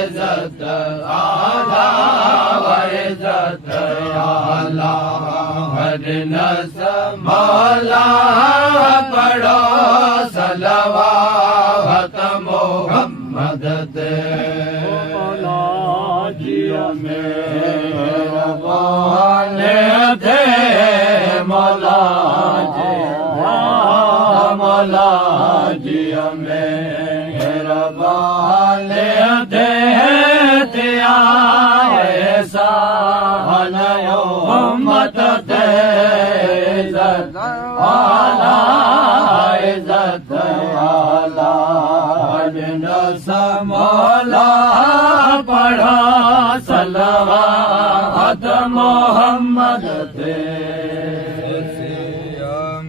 इज्जत आला व इज्जत मौला हर नस मौला पढ़ो सलवात मोहम्मद ते मौला जिया मेहरबान थे मौला मौला जिया मेहरबान थे ऐसा नयो मत ते इज्जत आला इज्जत आला नस मौला पढ़ा सलवात मोहम्मद ते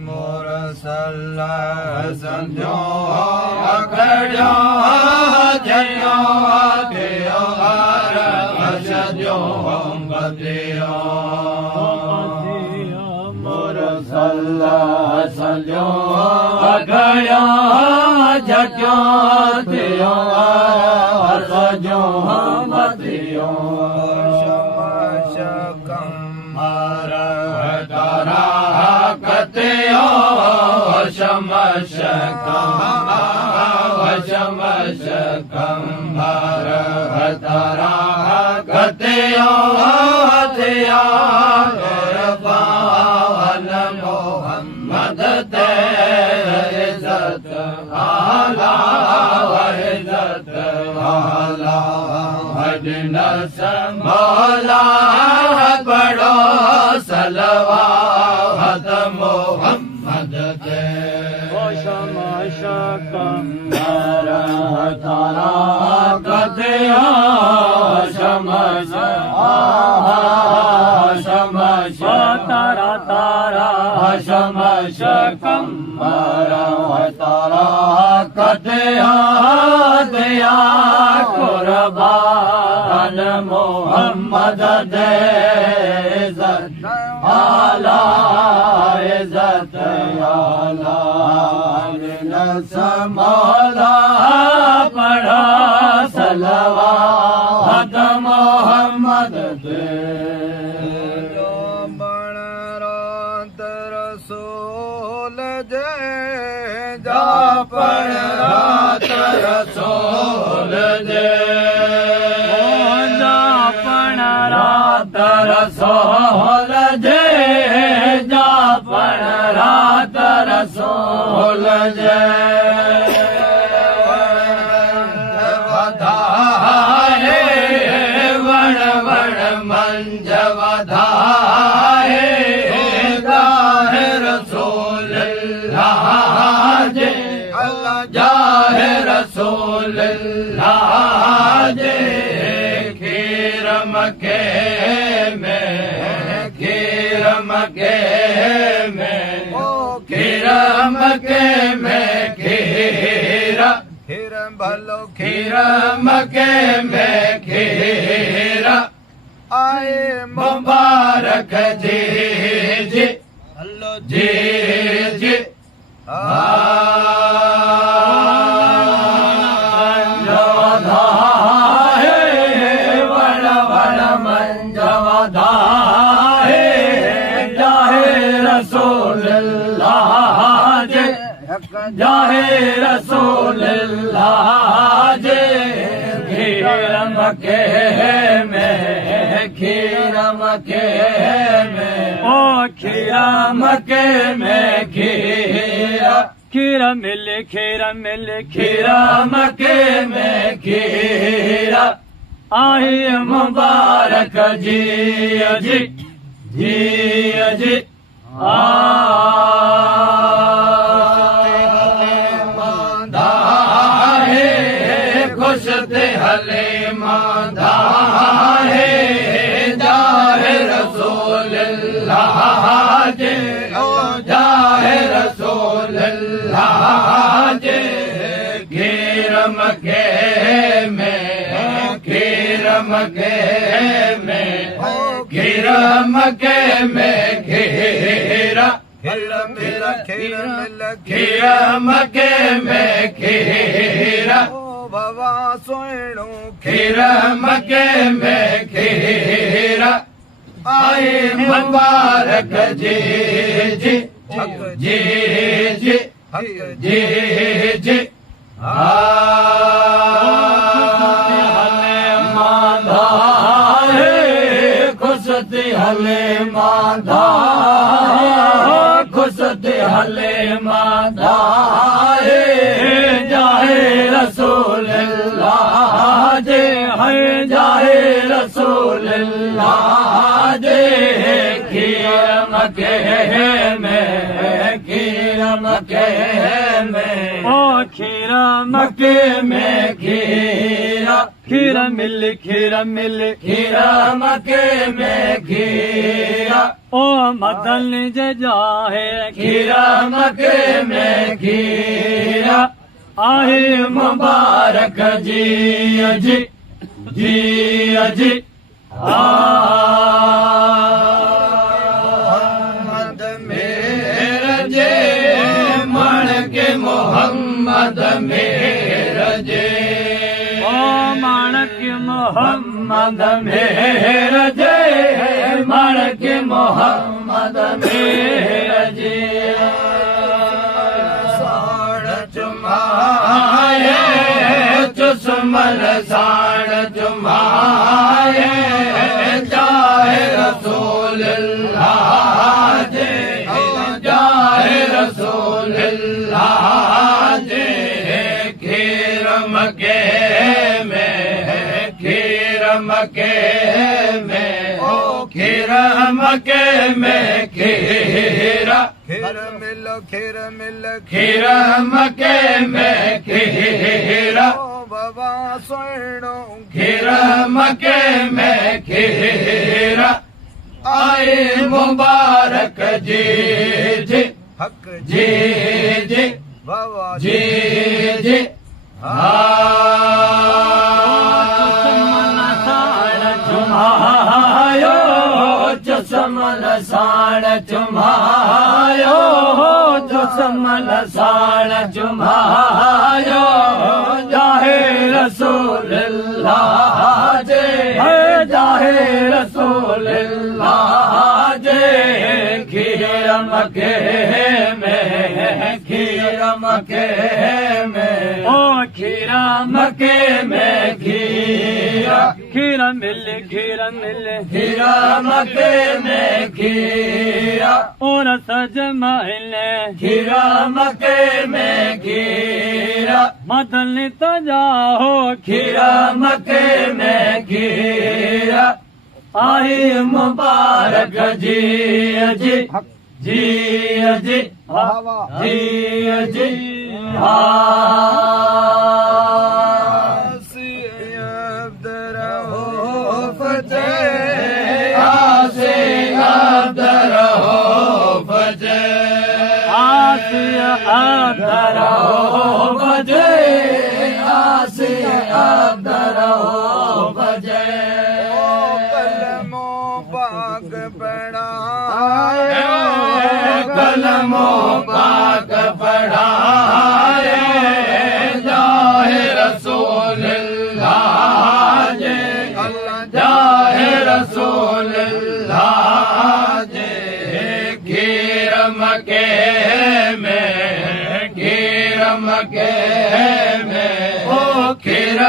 मोर सल्ला संजो अकड़ो जयो देयो जो बदियो मोर सल्ला संजो अकड़ो जयो देयो जो बदियो तारा कतियो शमश शमश कंभर तारा कतियो दिया कुर्बान मोहम्मद ते इज्जत आला इज्जत आला नस मौला पढ़ो सलवात मोहम्मद ते शमश कंभर तारा कतियो शमश शमश तारा तारा शमश कंभर तारा कतियो दिया कुर्बान मोहम्मद दे इज्जत आला इज्जत आला नस मौला पढ़ा सलवात मोहम्मद दे बण रात रसूल जे जा पढ़ रात रसूल जे रात रसूल जे जा पढ़ रात रसूल जे वधाए वण वण मंज वधाए जाहे रसूल जे जाहे रसूल जे मके में खीर मके में खीर मके में खीरा खीर भलो खीर मके में खीरा आए मुबारक जी जी हल्लो जी जी जाहे रसूलुल्लाह जे खीर मके में खीर मके में ओ खीर मके में खीरा खीर मिले खीर मिले खीर मके में खीरा आई मुबारक जी जी जी जी खुशते हले मांधा है जाहे रसूलुल्लाह जे जाहे रसूलुल्लाह जे खीर मके में खीर मके में खीर मके में खीरा खीर मेरा खीर मिल खीर मके में खीरा बाबा सोणो खीर मके में खीरा आए मुबारक जी जी जी जी जी जी माधा खुशती हले माधा खुशती हले माधा जाहे रसूल अल्लाह जे है जाहे रसूल अल्लाह जे खीर मके में खीर मके में ओ खीर मके में खीरा खीर मिल खीरा मके में खीरा ओ मदन जे जाहे खीरा मके में खीरा आहे मुबारक जी जी जी जी मोहम्मद मेरा जे मण के मोहम्मद मेरा जे ओ मण के मोहम्मद मेरा जे मण के मोहम्मद मेरा जे चुस्मल साण जुमाए जाहे रसूल अल्लाह जे जाहे रसूल अल्लाह जे खीर मके में खीर मके में ओ खीर मके में खीरा खीर मिल खीर मके में खीरा बाबा सोनो खीर मके में खीरा आए मुबारक जी जी हक जी जी बाबा जी जी चुस्मल साण चुमायो चुस्मल साण चुमायो जाहे रसूल अल्लाह जे जाहे रसूल अल्लाह जे खीर मके में खीर मके में ओ खीर मके में खीरा खीर मिल खीर मके में खीरा और सजमाइल खीर मके में खीरा मदन तो जाओ खीर मके में खीरा आई मुबारक जी जी जी जी जी जी कलमो पाक पढ़ाए जाहे रसूल अल्लाह जे जाहे रसूल अल्लाह जे खीर मके में खीर मके में ओ खीर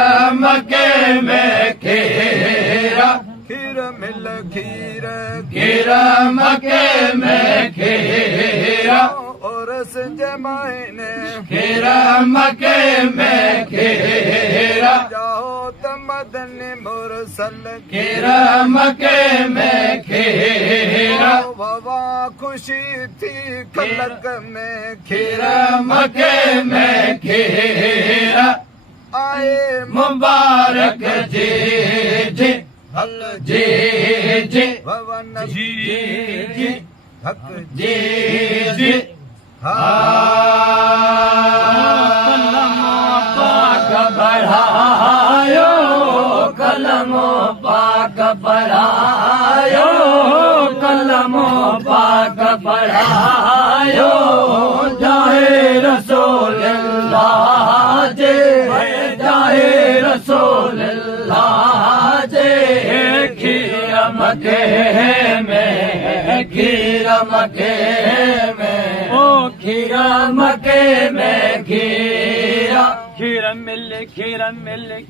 मके में खीरा खीर मिल खीर मके में खीरा और जमाने खीर मके में खीरा जाओ तमदन मुरसल खीर मके में खीरा बाबा खुशी थी खलक में खीर मके में खीरा आए मुबारक जी जी हक जी जी भवन जी जी हक जी जी कलमो पाक बढ़ायो कलमो पाक बढ़ायो कलमो पाक बढ़ायो जाहे रसूल अल्लाह जे जाहे रसूल अल्लाह जे खीर मके में खीर मके में ओ खीरा मके में खीरा खीर मिल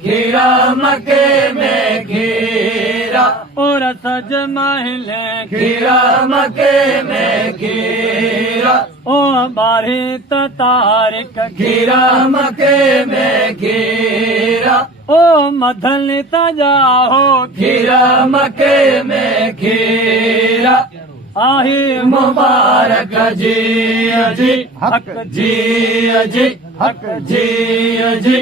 खीरा मके में खीरा और सज महले खीरा मके में खीरा ओ बारे तारिक खीरा मके में खीरा ओ मधल तजाहो खीरा मके में खीरा आहे मुबारक जी जी हक जी जी हक जी जी